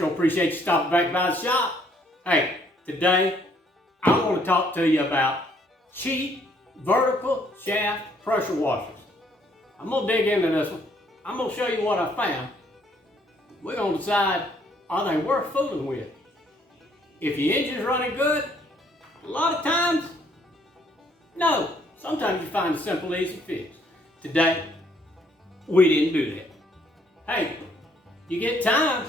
sure appreciate you stopping back by the shop. Hey, today I want to talk to you about cheap vertical shaft pressure washers. I'm going to dig into this one. I'm going to show you what I found. We're going to decide, are they worth fooling with? If your engine's running good, a lot of times, no. Sometimes you find a simple, easy fix. Today, we didn't do that. Hey, you get time,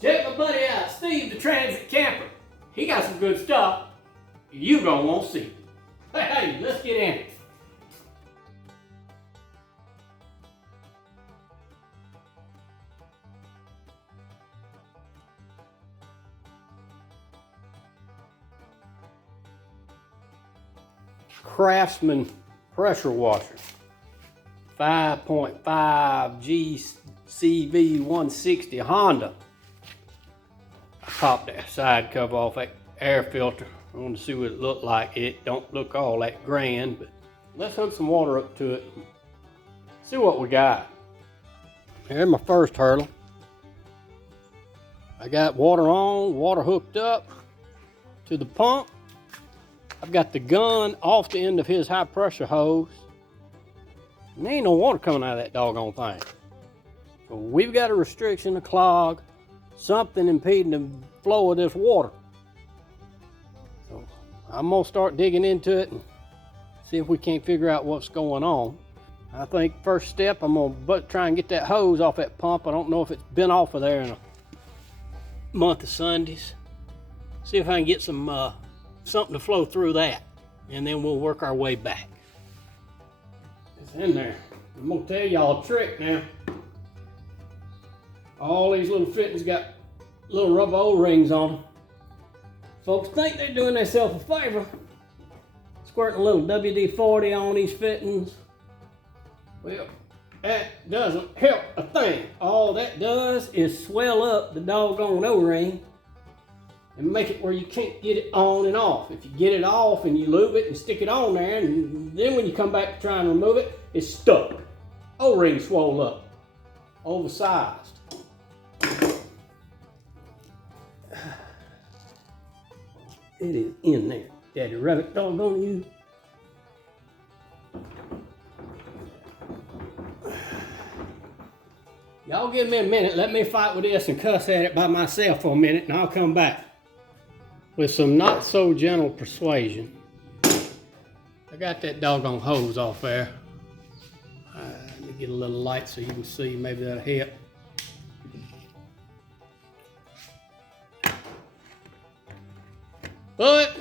check my buddy out, Steve the Transit Camper. He got some good stuff you gonna want to see. Hey, let's get in it. Craftsman Pressure Washer, 5.5 GCV 160 Honda. I popped that side cover off that air filter. I want to see what it looked like. It don't look all that grand, but let's hook some water up to it. See what we got. Here's my first hurdle. I got water on, water hooked up to the pump. I've got the gun off the end of his high pressure hose. And there ain't no water coming out of that doggone thing. So we've got a restriction, a clog, something impeding the flow of this water. So I'm gonna start digging into it and see if we can't figure out what's going on. I think first step, I'm gonna try and get that hose off that pump. I don't know if it's been off of there in a month of Sundays. See if I can get some something to flow through that, and then we'll work our way back. It's in there. I'm gonna tell y'all a trick now. All these little fittings got little rubber O-rings on them. Folks think they're doing themselves a favor, squirting a little WD-40 on these fittings. Well, that doesn't help a thing. All that does is swell up the doggone O-ring and make it where you can't get it on and off. If you get it off and you lube it and stick it on there, and then when you come back to try and remove it, it's stuck. O-ring swole up, oversized. It is in there. Daddy rabbit doggone you. Y'all give me a minute. Let me fight with this and cuss at it by myself for a minute, and I'll come back with some not so gentle persuasion. I got that doggone hose off there. Let me get a little light so you can see. Maybe that'll help. But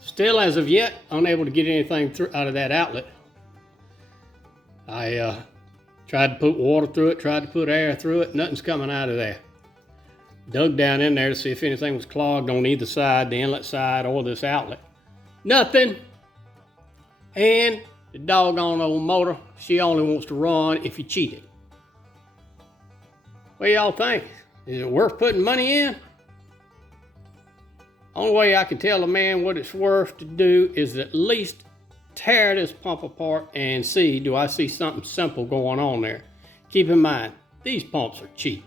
still, as of yet, unable to get anything out of that outlet. I tried to put water through it, tried to put air through it. Nothing's coming out of there. Dug down in there to see if anything was clogged on either side, the inlet side or this outlet. Nothing. And the doggone old motor, she only wants to run if you cheat it. What do y'all think? Is it worth putting money in? Only way I can tell a man what it's worth to do is at least tear this pump apart and see, do I see something simple going on there? Keep in mind, these pumps are cheap.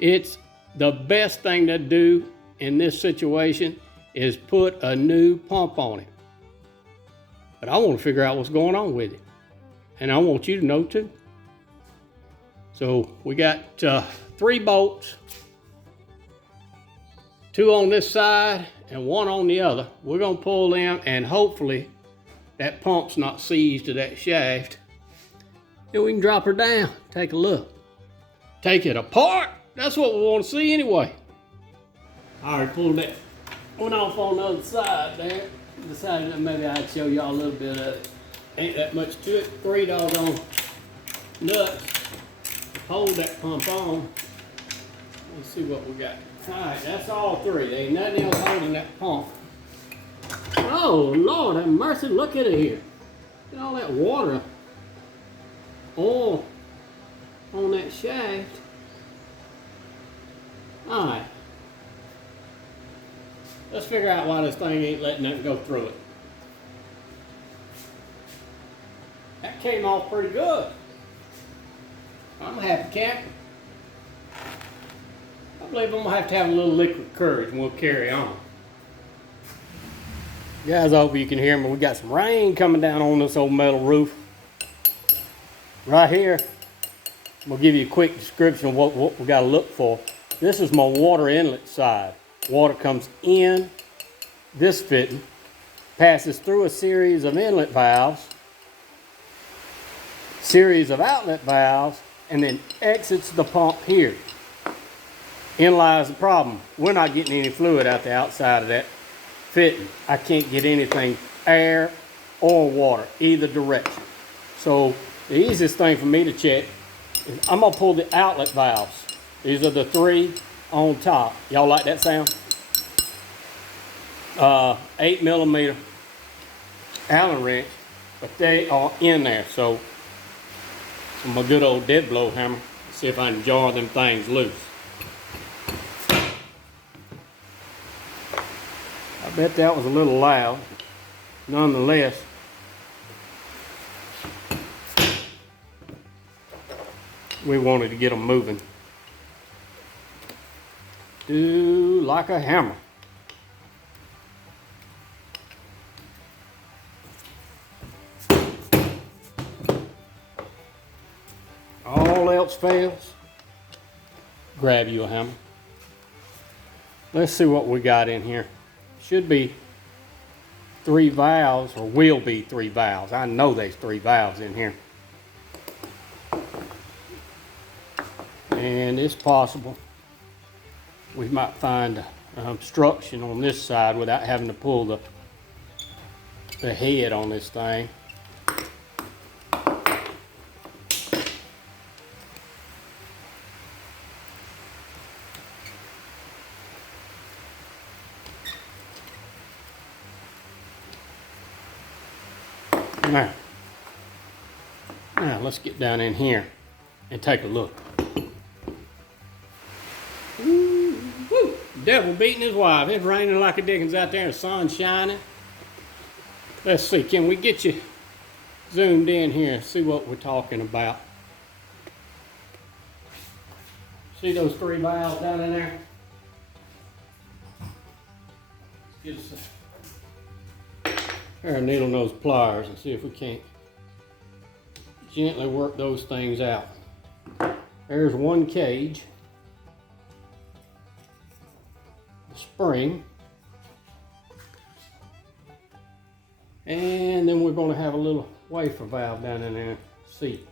It's the best thing to do in this situation is put a new pump on it. But I want to figure out what's going on with it. And I want you to know too. So we got 3 bolts, 2 on this side and 1 on the other. We're gonna pull them and hopefully that pump's not seized to that shaft. And we can drop her down, take a look. Take it apart. That's what we want to see anyway. I already pulled that one off on the other side there. Decided that maybe I'd show y'all a little bit of it. Ain't that much to it. 3 doggone nuts to hold that pump on. Let's see what we got. Alright, that's all 3. There ain't nothing else holding that pump. Oh Lord have mercy, look at it here. Look at all that water, oil on that shaft. Alright. Let's figure out why this thing ain't letting nothing go through it. That came off pretty good. I'm a happy camper. I believe I'm gonna have to have a little liquid courage and we'll carry on. Guys, I hope you can hear me. We got some rain coming down on this old metal roof. Right here, I'm gonna give you a quick description of what we gotta look for. This is my water inlet side. Water comes in this fitting, passes through a series of inlet valves, series of outlet valves, and then exits the pump here. In lies the problem. We're not getting any fluid out the outside of that fitting. I can't get anything, air or water, either direction. So the easiest thing for me to check is I'm gonna pull the outlet valves. These are the 3 on top. Y'all like that sound? 8mm Allen wrench, but they are in there. So with my good old dead blow hammer, see if I can jar them things loose. I bet that was a little loud. Nonetheless, we wanted to get them moving. Do like a hammer. All else fails, grab you a hammer. Let's see what we got in here. Should be 3 valves, or will be 3 valves. I know there's 3 valves in here. And it's possible we might find an obstruction on this side without having to pull the head on this thing. Now let's get down in here and take a look. Woo, woo. Devil beating his wife. It's raining like a dickens out there and the sun's shining. Let's see, can we get you zoomed in here and see what we're talking about? See those 3 valves down in there? Let's get us a pair of needle nose pliers and see if we can't gently work those things out. There's one cage, the spring, and then we're going to have a little wafer valve down in there, seat.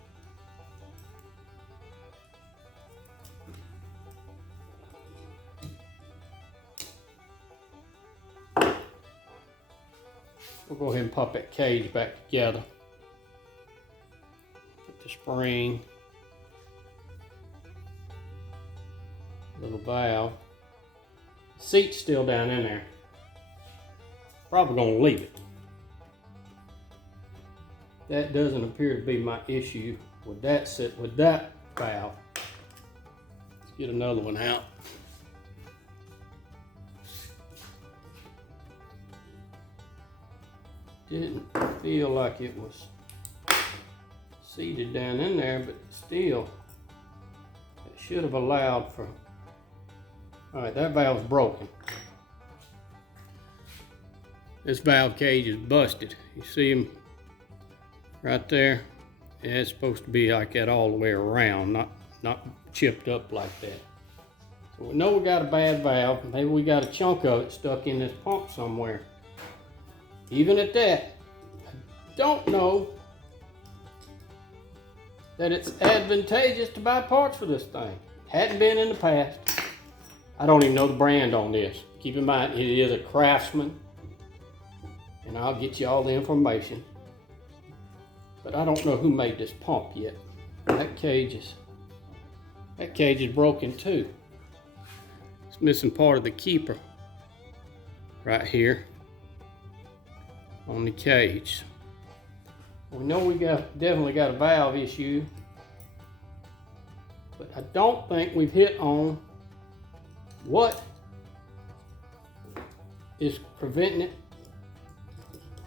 We'll go ahead and pop that cage back together. Put the spring, little valve. Seat's still down in there. Probably gonna leave it. That doesn't appear to be my issue with that valve. Let's get another one out. Didn't feel like it was seated down in there, but still, it should have allowed for. All right, that valve's broken. This valve cage is busted. You see them right there? Yeah, it's supposed to be like that all the way around, not chipped up like that. So we know we got a bad valve. Maybe we got a chunk of it stuck in this pump somewhere. Even at that, I don't know that it's advantageous to buy parts for this thing. Hadn't been in the past. I don't even know the brand on this. Keep in mind, it is a Craftsman, and I'll get you all the information. But I don't know who made this pump yet. That cage is broken too. It's missing part of the keeper right here on the cage. We know we definitely got a valve issue, but I don't think we've hit on what is preventing it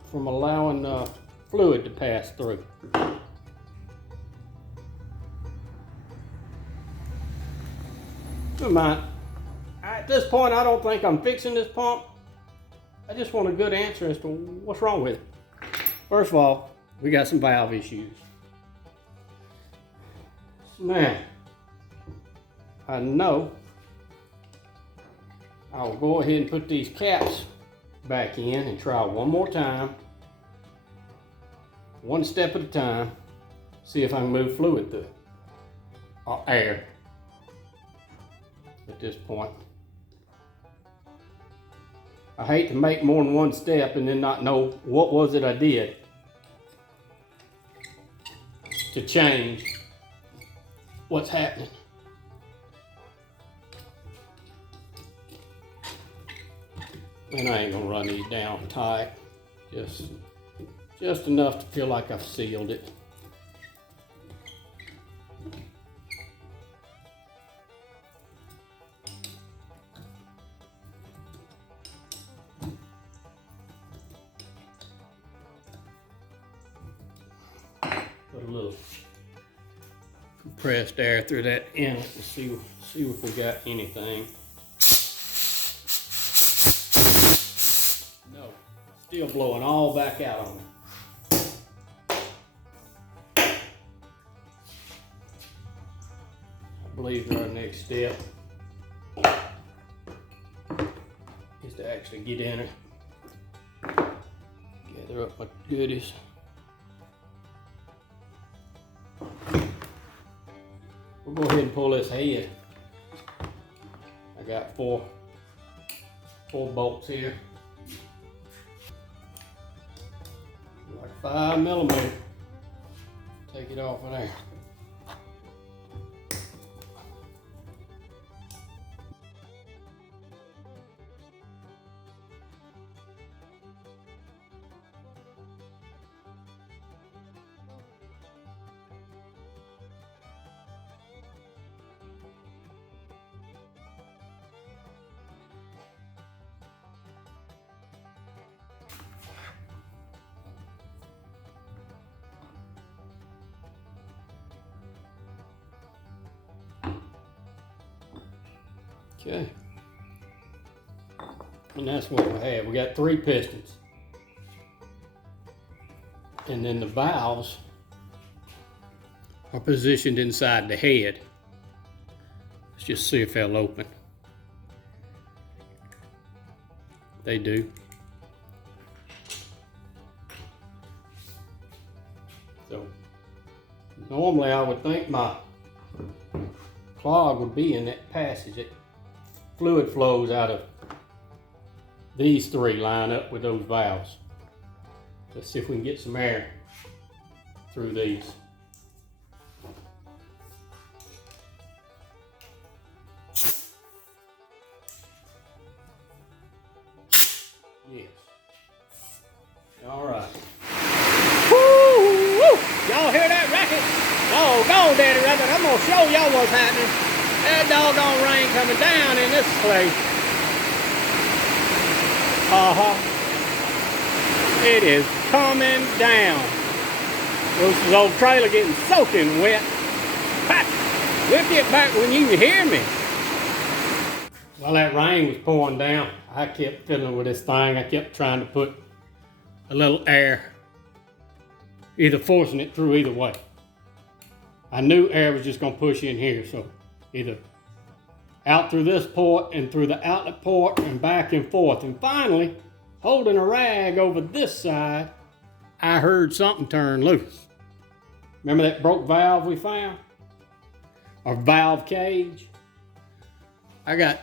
from allowing fluid to pass through. We might At this point, I don't think I'm fixing this pump. I just want a good answer as to what's wrong with it. First of all, we got some valve issues. Now, I know I'll go ahead and put these caps back in and try one more time, one step at a time, see if I can move fluid through it, or air at this point. I hate to make more than one step and then not know what was it I did to change what's happening. And I ain't gonna run these down tight, just enough to feel like I've sealed it. Put a little compressed air through that inlet and see if we got anything. No, still blowing all back out on me. I believe our next step is to actually get in it, gather up my goodies. We'll go ahead and pull this head. I got four bolts here. Like 5 millimeter. Take it off of there. Okay, and that's what we have. We got 3 pistons, and then the valves are positioned inside the head. Let's just see if they'll open. They do. So normally I would think my clog would be in that passage. Fluid flows out of these 3 line up with those valves. Let's see if we can get some air through these. Yes. All right. Woo! Y'all hear that racket? Go, Daddy Rabbit. I'm gonna show y'all what's happening. That doggone rain coming down in this place. It is coming down. This old trailer getting soaking wet. We'll get back when you can hear me. While that rain was pouring down, I kept fiddling with this thing. I kept trying to put a little air, either forcing it through either way. I knew air was just gonna push in here, so either out through this port and through the outlet port and back and forth. And finally, holding a rag over this side, I heard something turn loose. Remember that broke valve we found? Or valve cage? I got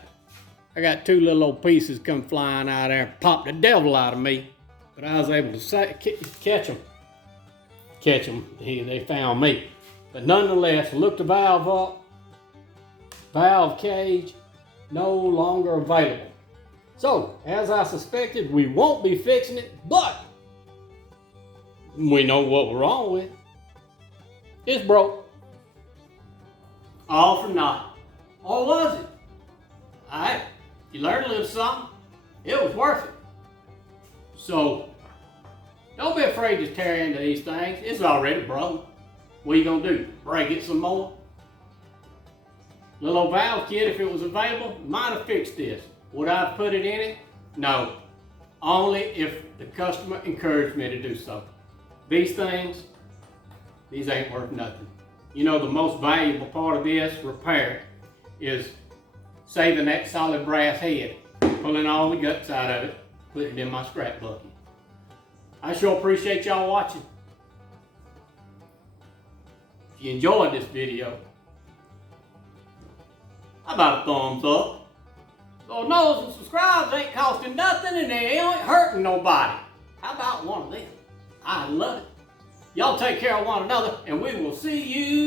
2 little old pieces come flying out of there, popped the devil out of me, but I was able to catch them. They found me. But nonetheless, looked the valve up. Valve cage no longer available. So, as I suspected, we won't be fixing it, but we know what we're wrong with. It's broke. All for naught. Or was it? Alright, you learned a little something. It was worth it. So, don't be afraid to tear into these things. It's already broke. What are you gonna do? Break it some more? Little old valve kit, if it was available, might have fixed this. Would I have put it in it? No. Only if the customer encouraged me to do so. These things, these ain't worth nothing. You know, the most valuable part of this repair is saving that solid brass head, pulling all the guts out of it, putting it in my scrap bucket. I sure appreciate y'all watching. If you enjoyed this video, how about a thumbs up? Lord knows and subscribes ain't costing nothing and they ain't hurting nobody. How about one of them? I love it. Y'all take care of one another and we will see you